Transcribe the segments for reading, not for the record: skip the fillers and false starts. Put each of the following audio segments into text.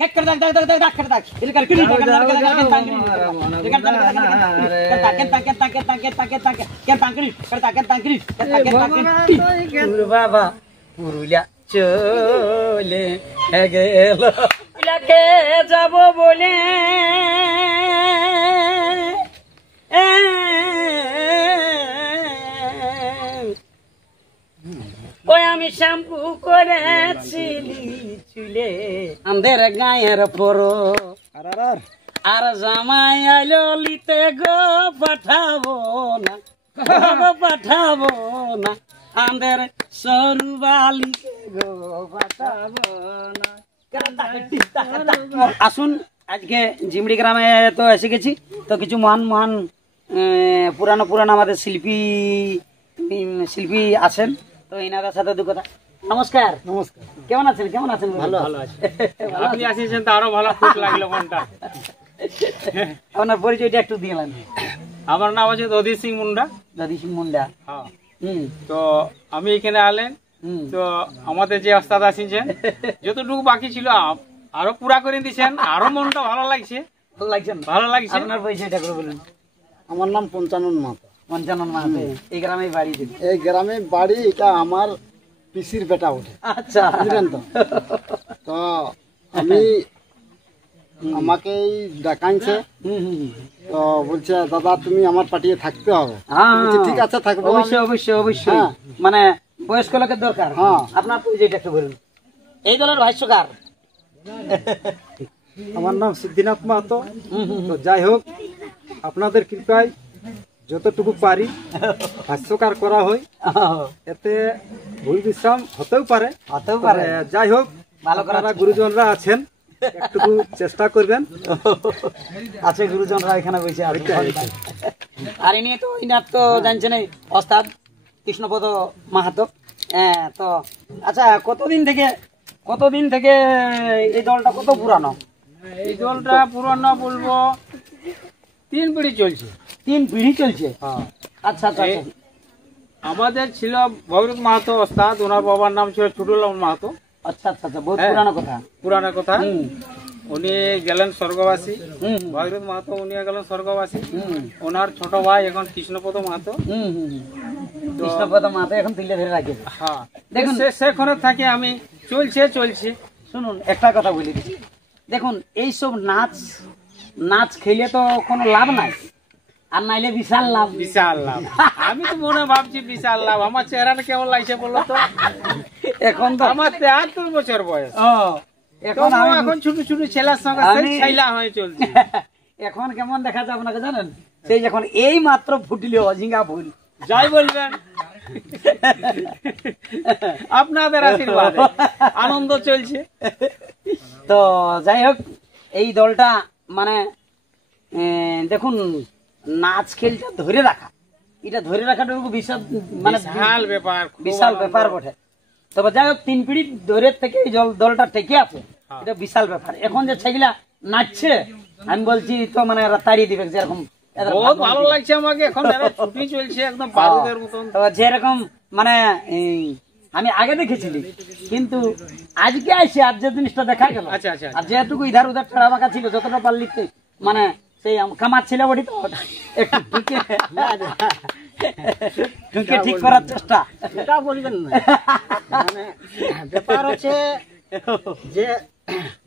Cake করে দাগ করে দাগ এটা করে কিনি কেন বাবা পুরুলিয়া চলে গেল কে যাব বলে ওই আমি শ্যাম্পু করেছিলি চুলে আমাদের গায়ের পরো আর জামাই আইলো লিতে গো পাঠাবো না আমাদের সরু বালিতে গো পাঠাবো না। আসুন আজকে ঝিমড়ি গ্রামে তো এসে গেছি, তো কিছু মহান পুরানো আমাদের শিল্পী আছেন, তো এনাদের সাথে দু কথা। নমস্কার। নমস্কার। কেমন আছেন? ভালো আছি। আপনি আসিয়েছেন তো আরো ভালো খুব লাগলো মনটা। আপনার পরিচয়টা একটু দিলেন। আমার নাম আছে দধি সিং মুন্ডা। হ্যাঁ। তো আমি এখানে আলেন, তো আমাদের যে ওস্তাদ আসিয়েছেন যতটুকু বাকি ছিল আরো পুরা করে দিয়েছেন, আরো মনটা ভালো লাগছে। ভালো লাগছে। আপনার পরিচয়টা করে বলুন। আমার নাম পঞ্চানন মাহাতো। এই গ্রামে বাড়ি? এই গ্রামে বাড়ি, এটা আমার পিসির বেটা ওঠে। আচ্ছা, বুঝলেন তো? তো আমি আমাকে ডাকাইছে, তো বলছে দাদা তুমি আমার পার্টিতে থাকতে হবে। ঠিক আছে থাকবো। অবশ্যই। মানে বয়স্ক লোকের দরকার। হ্যাঁ। আপনার পরিচয়টা একটু বলুন। এই দলের ভাষ্যকার? আমার নাম সিদ্ধিনাথ মাহাতো। তো যাই হোক, আপনাদের কৃপায় যতটুকু পারি ভাষ্যকার করা হয়, এতে ভুল বিশ্রাম হতেও পারে। যাই হোক, ভালো করা গুরুজনরা আছেন, একটু চেষ্টা করবেন। আছে গুরুজনরা এখানে বসে আছে। আর ইনি তো ইনার তো জানছেন ওস্তাদ কৃষ্ণপদ মাহাতো। তো আচ্ছা, কতদিন থেকে এই দলটা কত পুরানো? এই দলটা পুরানো বলবো 3 পিঢ়ি চলছে। 3 পিঢ়ি চলছে? আচ্ছা। আমাদের ছিল ভৈরব মাহাতো ওস্তাদ, ওনার বাবার নাম ছিল ছোটলাল মাহাতো। আচ্ছা, বহুত পুরানো কথা। উনি গেলেন স্বর্গবাসী। ভৈরব মাহাতো উনি গেলেন স্বর্গবাসী। ওনার ছোট ভাই এখন কৃষ্ণপদ মাহাতো। এখন তুলে ধরে রাখে। হ্যাঁ, দেখুন সেখানে থাকে আমি চলছে। শুনুন, একটা কথা বলি দিচ্ছি। দেখুন, এইসব নাচ খেলে তো কোনো লাভ নাই, আর নাইলে বিশাল লাভ। আমি তো মনে ভাবছি বিশাল লাভ। আমার চেহারাটা কেমন লাগছে বলো তো? এখন তো আমার 73 বছর বয়স। এখন ছোট ছেলের সঙ্গে ছেলা হয়ে চলছে। এখন কেমন দেখা যায় আপনাকে জানেন? সেই যখন এই মাত্র ফুটিল অজিঙ্গা ফুল। যাই বলবেন, আপনাদের আশীর্বাদ আনন্দ চলছে। তো যাই হোক, এই দলটা মানে দেখুন, নাচ খেলটা ধরে রাখাটা বিশাল ব্যাপার বটে। তবে যাই হোক, 3 পিঢ়ি ধরে থেকে এই দলটা টেকে আছে, এটা বিশাল ব্যাপার। এখন যে ছেলেগুলা নাচছে, আমি বলছি তো মানে তাড়িয়ে দিবে। যেরকম বহুত ভালো লাগছে আমাকে, এখন ছুটি চলছে একদম বারুদের মতন। যেরকম মানে আমি আগে দেখেছিলি, কিন্তু আজকে আসে আর যে জিনিসটা দেখা গেল। আচ্ছা। আর যেটুকু ইধার উধার ঠেলা বাঁকা ছিল, যতটা পারলি মানে সেই কামার ছিল বটি, তো একটু ঢুকে ঠিক করার চেষ্টা। এটা বলবেন না, মানে ব্যাপার হচ্ছে যে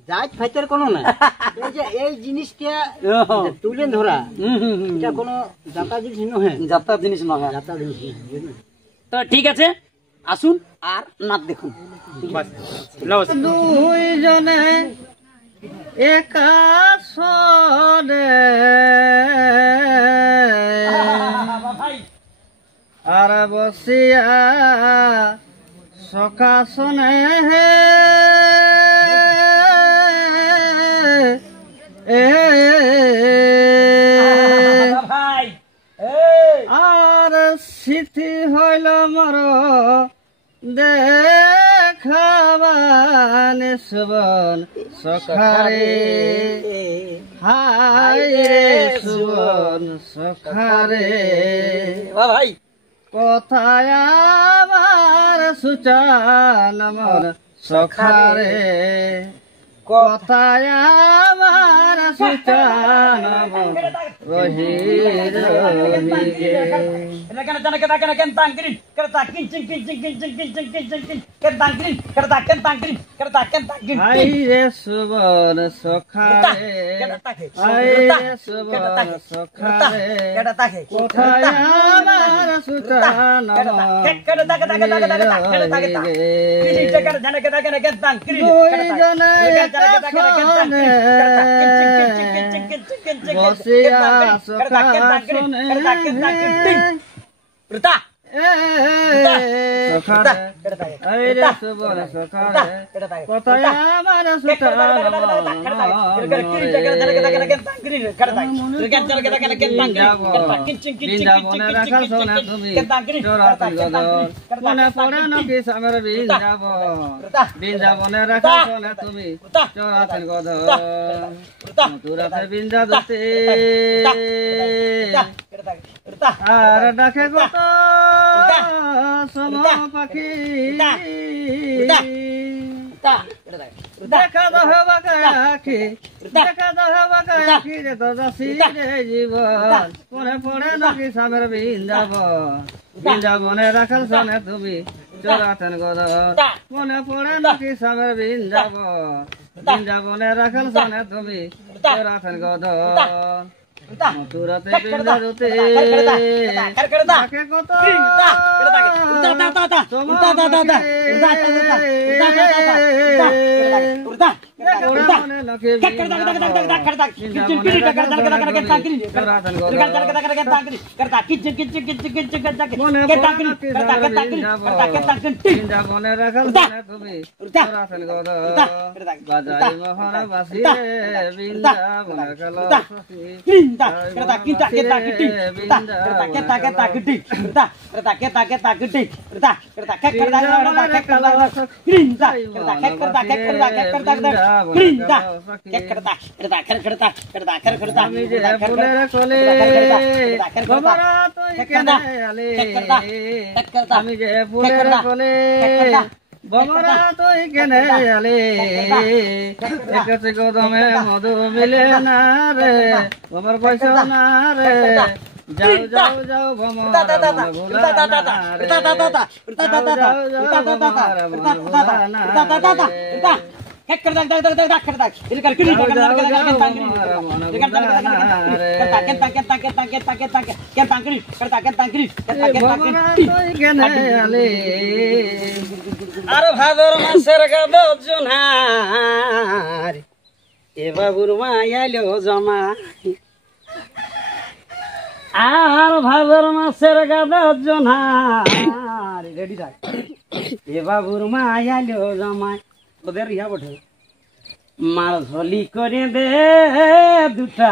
জাত ফাইতের কোনো না, এই যে এই জিনিসটা তুলে ধরা, এটা কোনো যাতা জিনিস নয়। তো ঠিক আছে, আসুন আর নাচ দেখুন। দুইজনে একাশনে আর বসিয়া সকাশনে আর স্মৃতি হইল মর দেখাবানে সুবন সখারে, হায় রে সুবন সখারে, ভাই কোথায় আমার সুচান মন সখারে, কথায় আমার সুচান রহি রহি গে হাই রে সুবন সখারে হাই রে সুবন সখারে কথায় আমার সুচান বসিয়া সখা শুনে বৃন্দাবনে রাখা শোনে তুমি চরাচর গধর মথুরাতে বৃন্দা দতে আর ডাকে গত সম পাখি দেখা দহে বাকি দেখা দহে বাকি রে তো যাসি রে জীবন পরে পড়ে নাকি সামের বৃন্দাবনে রাখাল শোনে তুমি চরাচর গধর মনে পড়ে নাকি সামের বৃন্দাবনে রাখাল শোনে তুমি চরাচর গধর মথুরাতে বৃন্দাবতে তাকে কত বৃন্দাবনে রাখাল তুমি বাজাই মহরা বাসি বৃন্দাবনে আমি যে ফুলের কোলে বমরা তুই কেনে আলে একতে গদমে মধু মিলে না রে বমর পয়সা না রে যাও যাও যাও বমরা ভুলা আর ভাদর মাসের গাদ জোনার এ বাবুর মায়ালো জমা আর ভাদর মাসের গাদ জোনার রেডি থাক এ বাবুর মায়ালো জমা ওদের ইয়া বটে মার ঝলি করে দে দুটা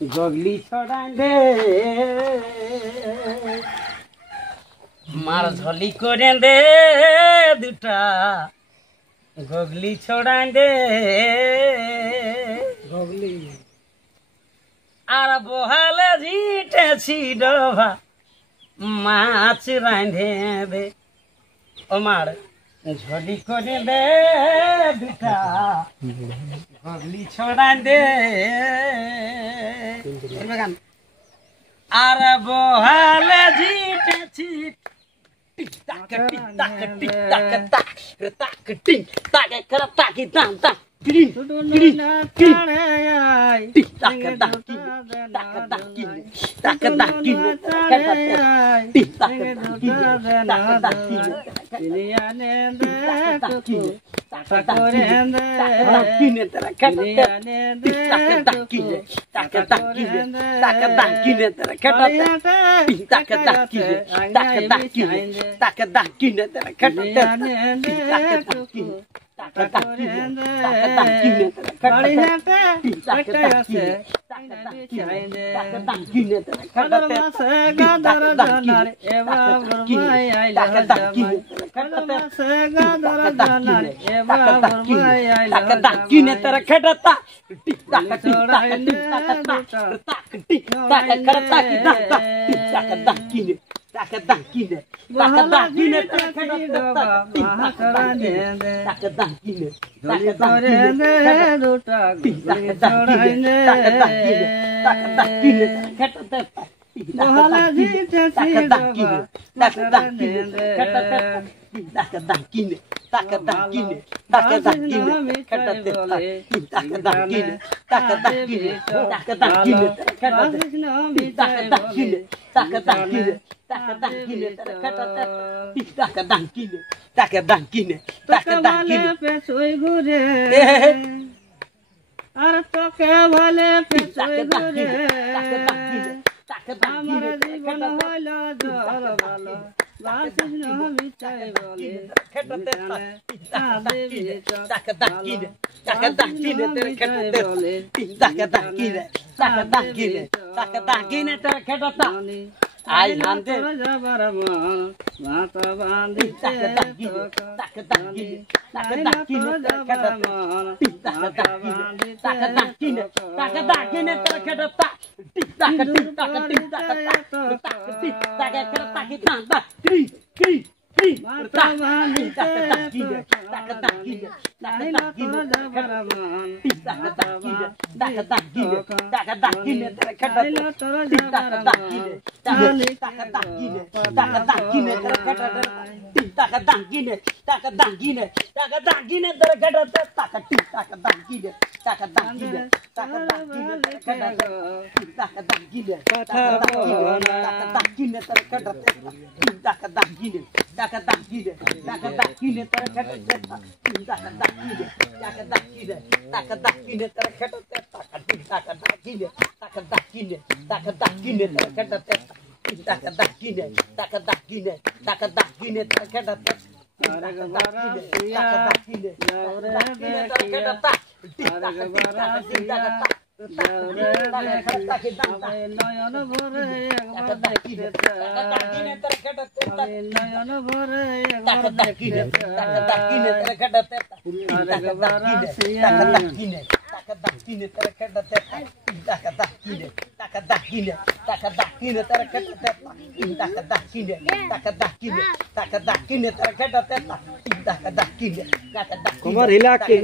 গগলি ছড়াই দে মার ঝলি করে দে দুটা গগলি ছড়াই দে গগলি আর বহালে জিটেছি ডভা মাছ রাঁধে দে ও মার ঝলি করে দে দুটা গগলি ছড়াই দে আর বহালে জিটেছি taka dangkine taka dangkine tere taka dangkine taka dangkine দুটা গুলি ছড়াইনে বহলা জিতেছি taka dangkine taka dangkine taka dangkine taka dangkine taka dangkine taka dangkine taka dangkine taka dangkine taka dangkine taka dangkine taka dangkine taka dangkine taka dangkine পেছই ঘুরে আর তোকে ভালে পেছই ঘুরে আমার জীবন হইল জল ভালো বাসিস না মিটাই বলে taka dangkine taka dangkine taka dangkine taka dangkine taka dangkine taka ai nante যাবার মন মাথা বাঁধিতে taka dangkine taka dangkine taka মন taka dangkine taka dangkine taka নয়ন ভরে একবার দেখতে নয়ন ভরে একবার দেখতে कमर हिला के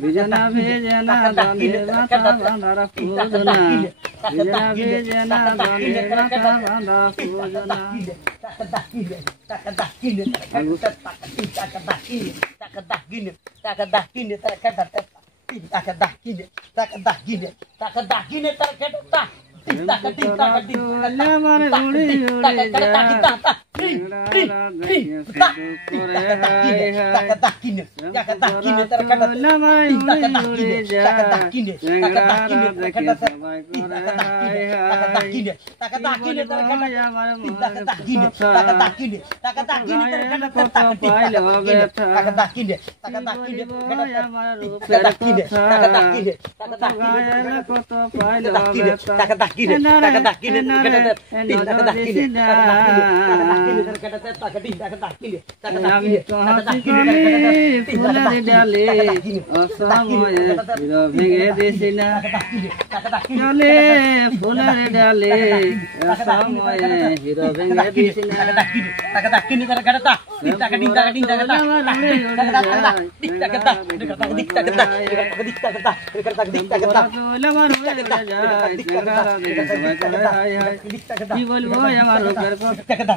বিজনা ভেজনা দনে মাথা বাঁধার পূজনা বিজনা ভেজনা দনে মাথা বাঁধার পূজনা আমার উড়ি উড়ি কত পাইল ফুলের ডালে অসময়ে ভেঙে দিছি না চলে ফুলের ডালে অসময়ে হিরো ভেঙে দিছি না কি বলবো আমার রূপের কথা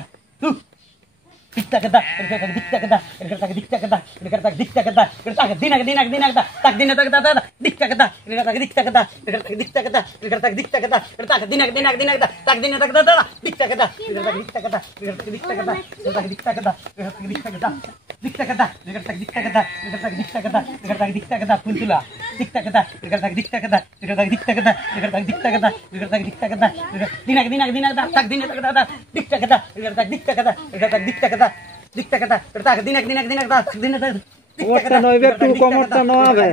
Puntula dikta kata কোমরটা নইবে একটু কোমরটা নয়াবে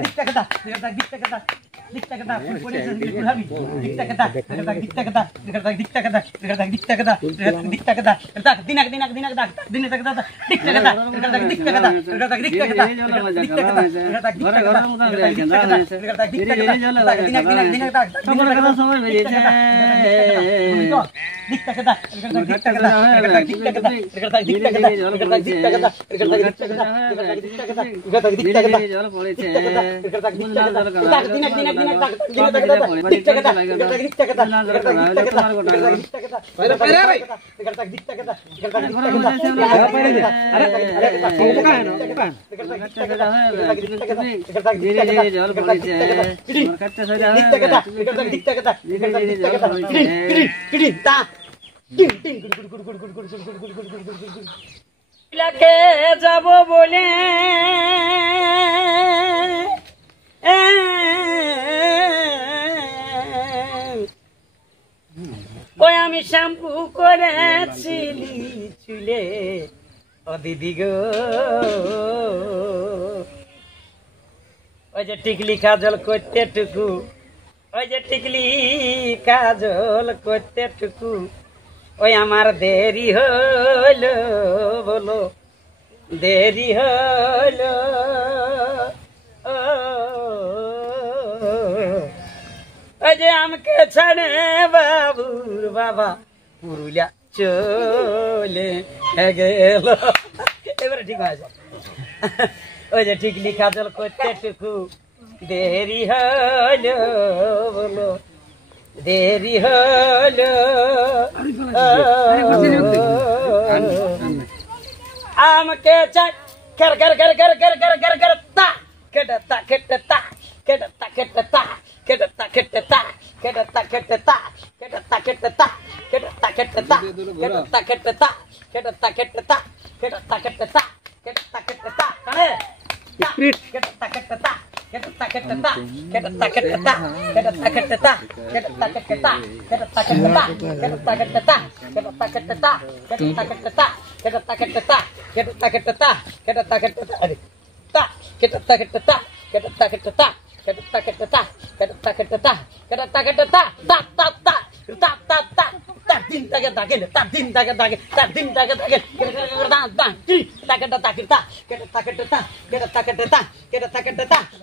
যাব বলে ওই আমি শ্যাম্পু করেছিলি চুলে ও দিদি গো ওই যে টিকলি কাজল করতে টুকু ওই যে টিকলি কাজল করতে টুকু ওই আমার দেরি হলো বলো দেরি হলো ওই যে আমাকে ছাড়ে বাবুর বাবা পুরুলিয়া চলে গেল এবারে ঠিক আছে ওই যে টিকলি কাজল করতে টুকু দেরি হলো বলো দেরি হলো আমাকে কর কর কর কর কর কর কর কর তা কেটে কেটে তা কেটে কেটে তা কেটে কেটে তা কেটে কেটে তা কেটে কেটে তা কেটে কেটে তা কেটে কেটে তা কেটে কেটে তা কেটে কেটে তা কেটে কেটে তা কানে স্পিরিট কেটে কেটে তা কেটে কেটে তা কেটে কেটে তা কেটে কেটে তা কেটে কেটে তা কেটে কেটে তা কেটে কেটে তা কেটে কেটে তা কেটে কেটে তা केटा केटा केटा केटा केटा केटा अरे ता केटा केटा केटा केटा केटा केटा केटा केटा केटा केटा ता ता ता ता ता ता ता ता दिन ता केटा केटा ता दिन ता केटा केटा दिन ता केटा केटा ता ती ता केटा केटा केटा केटा केटा केटा केटा केटा केटा केटा केटा केटा केटा केटा केटा केटा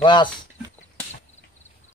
बस